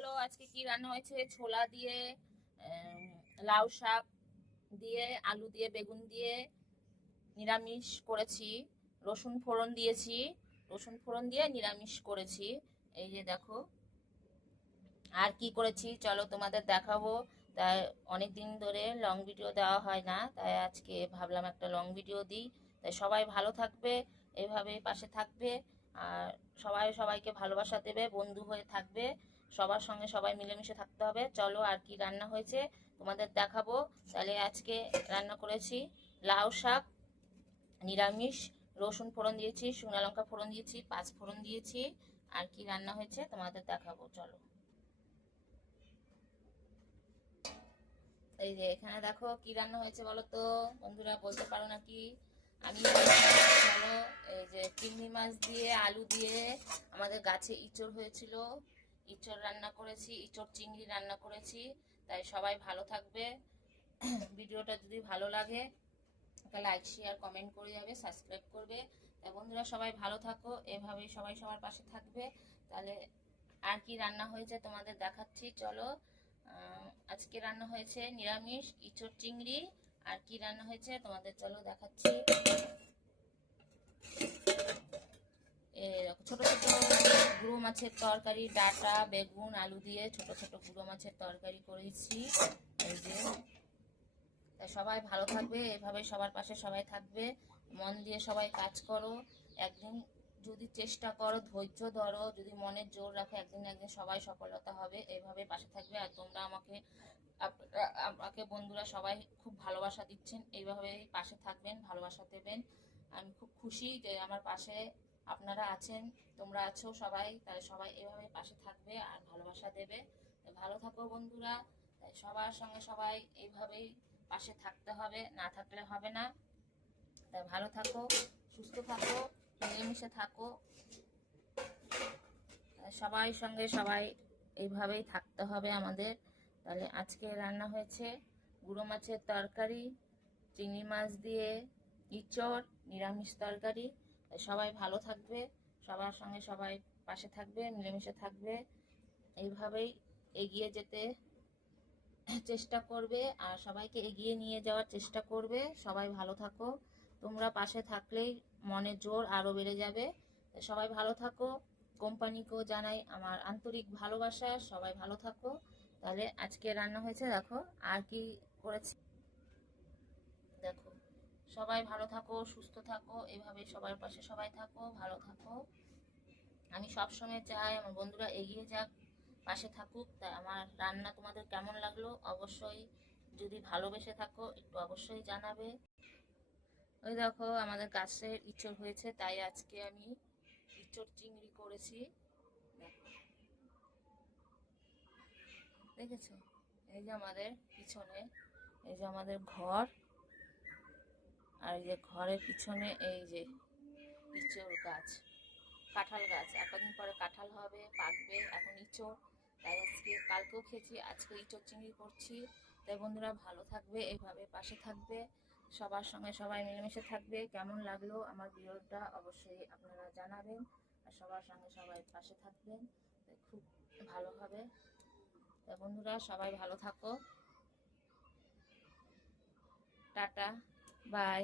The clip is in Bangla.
চলো আজকে কি রান্না হয়েছে। ছোলা দিয়ে লাউ শাক দিয়ে আলু দিয়ে বেগুন দিয়ে নিরামিষ করেছি। রসুন ফোড়ন দিয়েছি, রসুন ফোড়ন দিয়ে নিরামিষ করেছি। এই যে দেখো। আর কি করেছি চলো তোমাদের দেখাবো। তাই অনেক দিন ধরে লং ভিডিও দেওয়া হয় না, তাই আজকে ভাবলাম একটা লং ভিডিও দিই। তাই সবাই ভালো থাকবে, এইভাবে পাশে থাকবে, আর সবাই সবাইকে ভালোবাসা দেবে, বন্ধু হয়ে থাকবে। সবার সঙ্গে সবাই মিলেমিশে থাকতে হবে। চলো আর কি রান্না হয়েছে তোমাদের দেখাবো। তাহলে আজকে রান্না করেছি লাউ শাক নিরামিষ, রসুন ফোড়ন দিয়েছি, শুকনো লঙ্কা ফোড়ন দিয়েছি, পাঁচ ফোড়ন দিয়েছি। আর কি রান্না হয়েছে তোমাদের দেখাবো চলো। এই যে এখানে দেখো কি রান্না হয়েছে বলো তো বন্ধুরা, বলতে পারো নাকি? আমি চলো, এই যে চিংড়ি মাছ দিয়ে আলু দিয়ে আমাদের গাছে ইঁচড় হয়েছিল, ইঁচড় রান্না করেছি, ইঁচড় চিংড়ি রান্না করেছি। তাই সবাই ভালো থাকবে। ভিডিওটা যদি ভালো লাগে একটা লাইক শেয়ার কমেন্ট করে যাবে, সাবস্ক্রাইব করবে। তাই বন্ধুরা সবাই ভালো থাকো, এভাবেই সবাই সবার পাশে থাকবে। তাহলে আর কি রান্না হয়েছে তোমাদের দেখাচ্ছি চলো। আজকে রান্না হয়েছে নিরামিষ ইঁচড় চিংড়ি। আর কি রান্না হয়েছে তোমাদের চলো দেখাচ্ছি। ছোট ছোট গুঁড়ো মাছের তরকারি, ডাঁটা বেগুন আলু দিয়ে ছোট ছোট গুঁড়ো মাছের তরকারি করেছি। এই যে, তাই সবাই ভালো থাকবে, এভাবে সবার পাশে সবাই থাকবে। মন দিয়ে সবাই কাজ করো। একদিন যদি চেষ্টা করো, ধৈর্য ধরো, যদি মনের জোর রাখো, একদিন একদিন সবাই সফলতা হবে। এইভাবে পাশে থাকবে। আর তোমরা আমাকে বন্ধুরা সবাই খুব ভালোবাসা দিচ্ছেন, এইভাবে পাশে থাকবেন, ভালোবাসা দেবেন। আমি খুব খুশি যে আমার পাশে আপনারা আছেন, তোমরা আছো সবাই। তাই সবাই এভাবে পাশে থাকবে আর ভালোবাসা দেবে। ভালো থাকো বন্ধুরা। তাই সবার সঙ্গে সবাই এইভাবেই পাশে থাকতে হবে, না থাকলে হবে না। তাই ভালো থাকো, সুস্থ থাকো, মিলেমিশে থাকো। সবাই সঙ্গে সবাই এইভাবেই থাকতে হবে আমাদের। তাহলে আজকে রান্না হয়েছে গুঁড়ো মাছের তরকারি, চিংড়ি মাছ দিয়ে ইঁচড়, নিরামিষ তরকারি। সবাই ভালো থাকবে, সবার সঙ্গে সবাই পাশে থাকবে, মিলেমিশে থাকবে। এইভাবেই এগিয়ে যেতে চেষ্টা করবে আর সবাইকে এগিয়ে নিয়ে যাওয়ার চেষ্টা করবে। সবাই ভালো থাকো, তোমরা পাশে থাকলেই মনে জোর আরও বেড়ে যাবে। সবাই ভালো থাকো, কোম্পানিকেও জানাই আমার আন্তরিক ভালোবাসা। সবাই ভালো থাকো। তাহলে আজকে রান্না হয়েছে দেখো আর কি করেছি দেখো। সবাই ভালো থাকো, সুস্থ থাকো, এভাবে সবার পাশে সবাই থাকো, ভালো থাকো। আমি সবসময় চাই আমার বন্ধুরা এগিয়ে যাক, পাশে থাকুক। তাই আমার রান্না তোমাদের কেমন লাগলো অবশ্যই, যদি ভালোবেসে থাকো একটু অবশ্যই জানাবে। ওই দেখো আমাদের গাছের ইঁচড় হয়েছে, তাই আজকে আমি ইঁচড় চিংড়ি করেছি। দেখেছো? এই যে আমাদের পিছনে, এই যে আমাদের ঘর, আর এই যে ঘরের পিছনে এই যে ইঁচড় গাছ, কাঁঠাল গাছ। কদিন পরে কাঁঠাল হবে, পাকবে। এখন ইঁচড়, তাই আজকে কালকেও খেয়েছি, আজকে ইঁচড় চিংড়ি করছি। তাই বন্ধুরা ভালো থাকবে, এইভাবে পাশে থাকবে, সবার সঙ্গে সবাই মিলেমিশে থাকবে। কেমন লাগলো আমার ভিডিওটা অবশ্যই আপনারা জানাবেন, আর সবার সঙ্গে সবাই পাশে থাকবেন, খুব ভালো হবে। তাই বন্ধুরা সবাই ভালো থাকো, টাটা, বাই।